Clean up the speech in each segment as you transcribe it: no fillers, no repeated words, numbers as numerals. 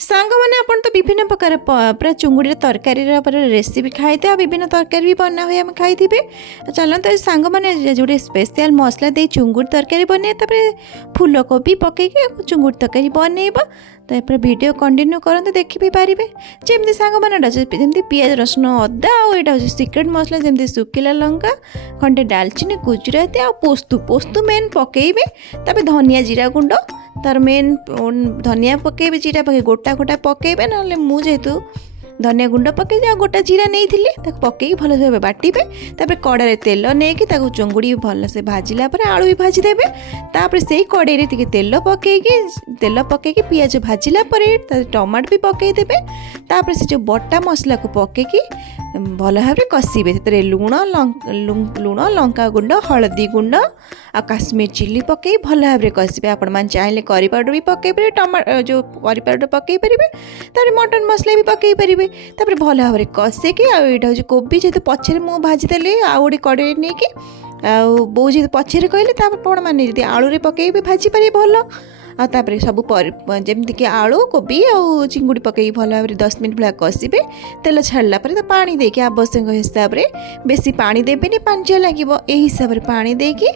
सांग मैंने अपन तो विभिन्न प्रकार पूरा चुंगुड़ी तरकारी रेसिपी खाई थे विभिन्न तरकारी भी बना हुए आम खाई थे। चलते सांग मैंने जो स्पेशल मसला दे चुंगुड़ी तरकारी बने फूलकोबी पकईकि चुंगुड़ी तरकारी बनइब तो वीडियो कंटिन्यू करते देखी भी पारे जमी सांग मैंने पियाज रसुण अदा आईटा हूँ सिक्रेट मसला जमी शुखिला लंका खंडे डालचीनी गुजराती आ पोस्तु पोस्तु मेन पकईबे तापर धनिया जीरा गुंड तार मेन धनिया पकईबे जीरा पकई गोटा गोटा पकईबे ना मुझेतु धनिया गुंड पकई आ गोटा जीरा नहीं पकई भल से बाटिबे तापर कड़ारे तेल नहीं चुंगुड़ी भल से भाजिला आलू भी भाजीदेवे तापर से कड़े तेल पकईकि पियाज भाजिला टमाटो भी पकईदेवे तापर से जो बटा मसला को पकईकि भल भाव कषिबे लुण लंका गुंड हलदी गुंड आ काश्मीर चिल्ली पकई भल भाव कषिबे आपण मैंने चाहिए करी पाउडर भी पकई पारे टमाटो जो करी पाउडर पकई पारे तापर मटन मसला भी पकई पारे तापर भल भाव कषिकी आईटा हूँ कोबी जेहतु पछे मुझे भाजीदेली आउ गोटे कड़े नहीं कि बो जी पछे कहले आपण मैंने आलू पकई भाजी पारे भल आपर सब जमीक आलू कोबी आ चिंगुड़ी पकई भल भाव 10 मिनट भाया कषिबे तेल छाड़ा तो पानी देके आवश्यक हिसाब से बेसी पानी देवेनि पांचिया लगे यही हिसाब से पानी देकी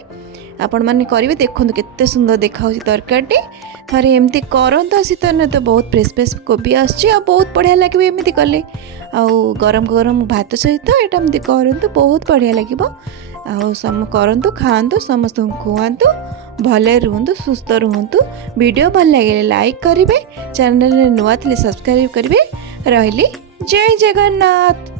आपण मैंने करेंगे देखो केते सुंदर देखा तरकारी थे एमती करत शीत दिन तो बहुत फ्रेश फ्रेश कोबी आसुच्ची आ बहुत बढ़िया लगे एमती कले गरम गरम भात सहित यहाँ एमती करूँ बहुत बढ़िया लगे करतु खातु समस्त खुआतु भले रुहतु सुस्थ रुहतु वीडियो भल लगे लाइक करेंगे चैनल नुआ थे सब्सक्राइब करेंगे रही जय जगन्नाथ।